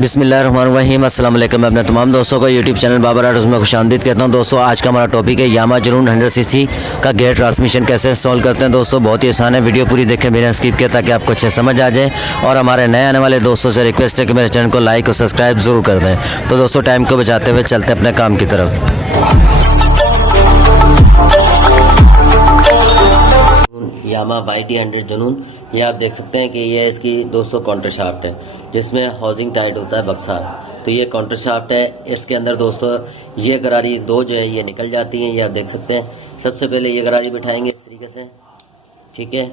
बिस्मिल्लाहिर्रहमानिर्रहीम। अस्सलाम वालेकुम। मैं अपने तमाम दोस्तों को यूट्यूब चैनल बाबर आर्ट्स में खुशामदीद कहता हूं। दोस्तों आज का हमारा टॉपिक है यामा जुनून 100 सीसी का गियर ट्रांसमिशन कैसे इंस्टॉल करते हैं। दोस्तों बहुत ही आसान है, वीडियो पूरी देखें बिना स्किप किए ताकि आपको अच्छे समझ आ जाए। और हमारे नए आने वाले दोस्तों से रिक्वेस्ट है कि मेरे चैनल को लाइक और सब्सक्राइब ज़रूर कर दें। तो दोस्तों टाइम को बचाते हुए चलते हैं अपने काम की तरफ। यामा YT100 जुनून, ये आप देख सकते हैं कि ये इसकी दोस्तों काउंटर शाफ्ट है जिसमें हाउसिंग टाइट होता है बक्सा। तो ये काउंटर शाफ्ट है, इसके अंदर दोस्तों ये गरारी दो जो है ये निकल जाती हैं, ये आप देख सकते हैं। सबसे पहले ये गरारी बिठाएंगे इस तरीके से, ठीक है।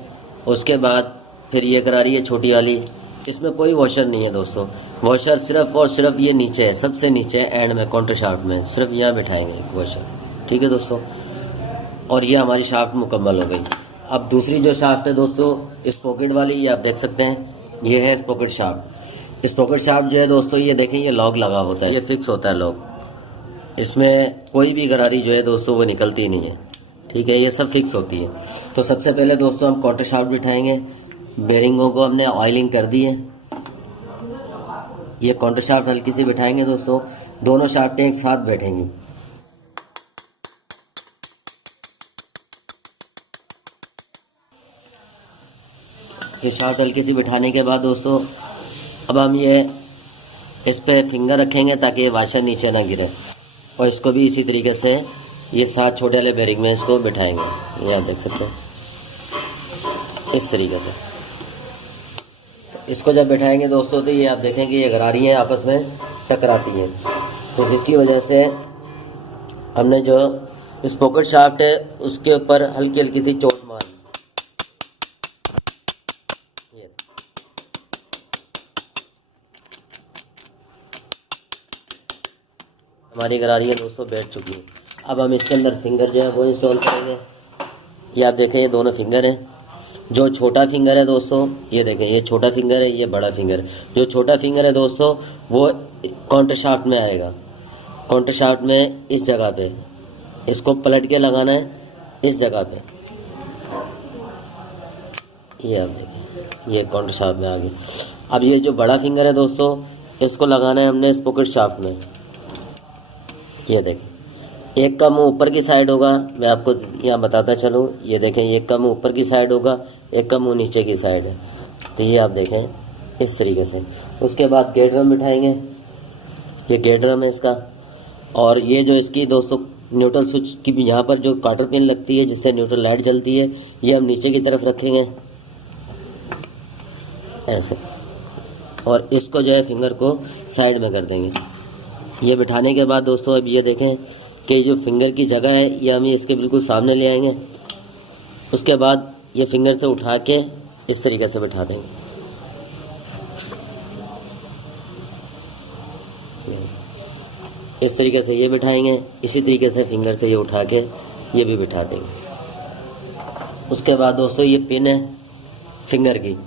उसके बाद फिर ये गरारी है छोटी वाली, इसमें कोई वॉशर नहीं है दोस्तों। वॉशर सिर्फ और सिर्फ ये नीचे है, सबसे नीचे एंड में काउंटर शाफ्ट में सिर्फ यहाँ बिठाएंगे वॉशर, ठीक है दोस्तों। और ये हमारी शाफ्ट मुकम्मल हो गई। अब दूसरी जो शाफ्ट है दोस्तों इस पॉकेट वाली, ये आप देख सकते हैं, ये है स्पॉकेट शाफ्ट। स्पॉकेट शाफ्ट जो है दोस्तों ये देखें, ये लॉक लगा होता है, ये फिक्स होता है लॉक, इसमें कोई भी गरारी जो है दोस्तों वो निकलती नहीं है, ठीक है। ये सब फिक्स होती है। तो सबसे पहले दोस्तों हम काउंटर शाफ्ट बिठाएंगे। बेरिंगों को हमने ऑयलिंग कर दी है। ये काउंटर शाफ्ट हल्की सी बिठाएंगे दोस्तों, दोनों शाफ्टें एक साथ बैठेंगी। ये शाफ्ट हल्की सी बिठाने के बाद दोस्तों अब हम ये इस पे फिंगर रखेंगे ताकि ये वाशर नीचे ना गिरे। और इसको भी इसी तरीके से ये 7 छोटे वाले बेरिंग में इसको बिठाएंगे, ये आप देख सकते हैं इस तरीके से। तो इसको जब बिठाएंगे दोस्तों तो ये आप देखें कि ये गरारियाँ आपस में टकराती हैं, तो जिसकी वजह से हमने जो इस पॉकेट शाफ्ट है उसके ऊपर हल्की हल्की सी चोट मारी। हमारी गरारियाँ दोस्तों बैठ चुकी हैं। अब हम इसके अंदर फिंगर जो है वो इंस्टॉल करेंगे। ये आप देखें, ये दोनों फिंगर हैं। जो छोटा फिंगर है दोस्तों ये देखें, ये छोटा फिंगर है, ये बड़ा फिंगर। जो छोटा फिंगर है दोस्तों वो काउंटर शाफ्ट में आएगा। काउंटर शाफ्ट में इस जगह पे इसको पलट के लगाना है, इस जगह पे। ये आप देखें, ये काउंटर शाफ्ट में आ गया। अब ये जो बड़ा फिंगर है दोस्तों इसको लगाना है हमने इस पॉकेट शाफ्ट में। ये देखें, एक का मुंह ऊपर की साइड होगा, मैं आपको यहाँ बताता चलूँ। ये देखें, एक का मुंह ऊपर की साइड होगा, एक का मुंह नीचे की साइड है। तो ये आप देखें इस तरीके से। उसके बाद गेट ड्रम बिठाएंगे, ये गेट ड्रम है इसका। और ये जो इसकी दोस्तों न्यूट्रल स्विच की यहाँ पर जो क्वार्टर पिन लगती है जिससे न्यूट्रल लाइट जलती है, ये हम नीचे की तरफ रखेंगे ऐसे। और इसको जो है फिंगर को साइड में कर देंगे। ये बिठाने के बाद दोस्तों अब ये देखें कि जो फिंगर की जगह है ये हम इसके बिल्कुल सामने ले आएंगे। उसके बाद ये फिंगर से उठा के इस तरीके से बिठा देंगे। इस तरीके से ये बिठाएंगे, इसी तरीके से फिंगर से ये उठा के ये भी बिठा देंगे। उसके बाद दोस्तों ये पिन है फिंगर की,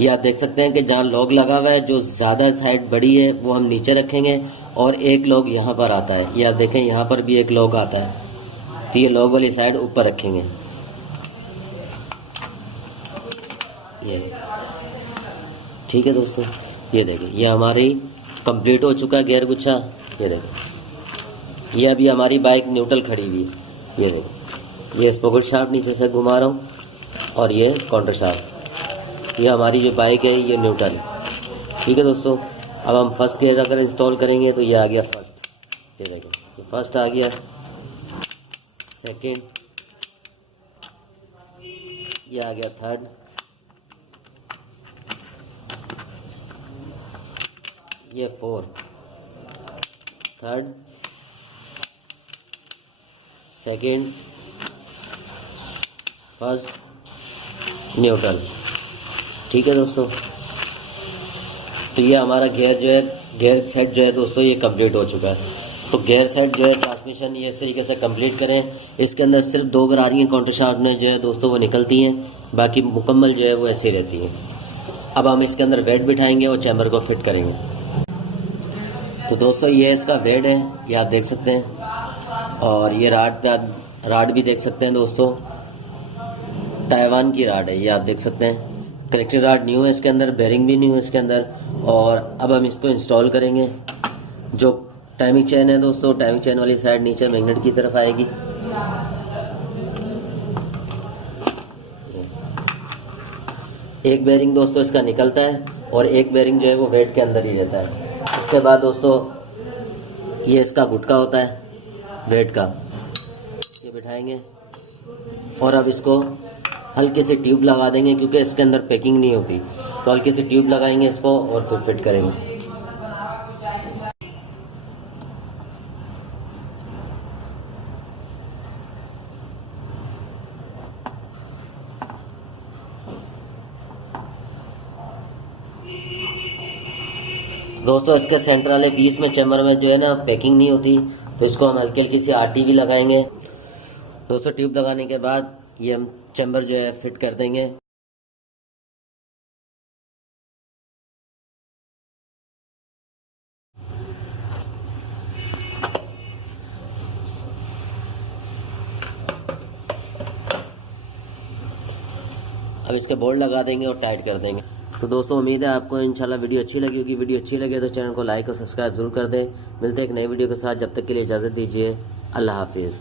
ये आप देख सकते हैं कि जहाँ लॉक लगा हुआ है जो ज़्यादा साइड बड़ी है वो हम नीचे रखेंगे और एक लॉक यहाँ पर आता है। ये आप देखें, यहाँ पर भी एक लॉक आता है, तो ये लॉक वाली साइड ऊपर रखेंगे। ये ठीक है दोस्तों, ये देखिए ये हमारी कंप्लीट हो चुका है गियर गुच्छा। ये देखिए, ये अभी हमारी बाइक न्यूट्रल खड़ी हुई है। ये देखिए, ये स्पॉकेट शाफ्ट नीचे से घुमा रहा हूँ और ये काउंटर शाफ्ट। ये हमारी जो बाइक है ये न्यूट्रल है, ठीक है दोस्तों। अब हम फर्स्ट गियर अगर इंस्टॉल करेंगे तो ये आ गया फर्स्ट, ये देखो ये फर्स्ट आ गया। सेकंड, ये आ गया थर्ड, ये fourth, third, second, first, neutral, ठीक है दोस्तों। तो ये हमारा गियर जो है, गियर सेट जो है दोस्तों ये कंप्लीट हो चुका है। तो गियर सेट जो है ट्रांसमिशन ये इस तरीके से कंप्लीट करें। इसके अंदर सिर्फ 2 गरारियाँ काउंटर शाफ्ट में जो है दोस्तों वो निकलती हैं, बाकी मुकम्मल जो है वो ऐसी रहती हैं। अब हम इसके अंदर वेट बिठाएंगे और चैम्बर को फिट करेंगे। तो दोस्तों ये इसका वेट है, ये आप देख सकते हैं। और ये राड भी देख सकते हैं दोस्तों, ताइवान की राड है, ये आप देख सकते हैं। कनेक्टिंग रॉड न्यू है इसके अंदर, बेरिंग भी न्यू है इसके अंदर, और अब हम इसको इंस्टॉल करेंगे। जो टाइमिंग चेन है दोस्तों, टाइमिंग चेन वाली साइड नीचे मैग्नेट की तरफ आएगी। एक बेरिंग दोस्तों इसका निकलता है और एक बेरिंग जो है वो वेट के अंदर ही रहता है। इसके बाद दोस्तों ये इसका गुटका होता है वेट का, ये बिठाएंगे और अब इसको हल्के से ट्यूब लगा देंगे, क्योंकि इसके अंदर पैकिंग नहीं होती, तो हल्के से ट्यूब लगाएंगे इसको और फिर फिट करेंगे। दोस्तों इसके सेंटर वाले पीस में चैम्बर में जो है ना पैकिंग नहीं होती, तो इसको हम हल्की हल्की सी आटी भी लगाएंगे। दोस्तों ट्यूब लगाने के बाद ये हम चैम्बर जो है फिट कर देंगे। अब इसके बोल्ट लगा देंगे और टाइट कर देंगे। तो दोस्तों उम्मीद है आपको इंशाल्लाह वीडियो अच्छी लगी होगी। वीडियो अच्छी लगे तो चैनल को लाइक और सब्सक्राइब जरूर कर दें। मिलते हैं एक नई वीडियो के साथ, जब तक के लिए इजाज़त दीजिए। अल्लाह हाफिज़।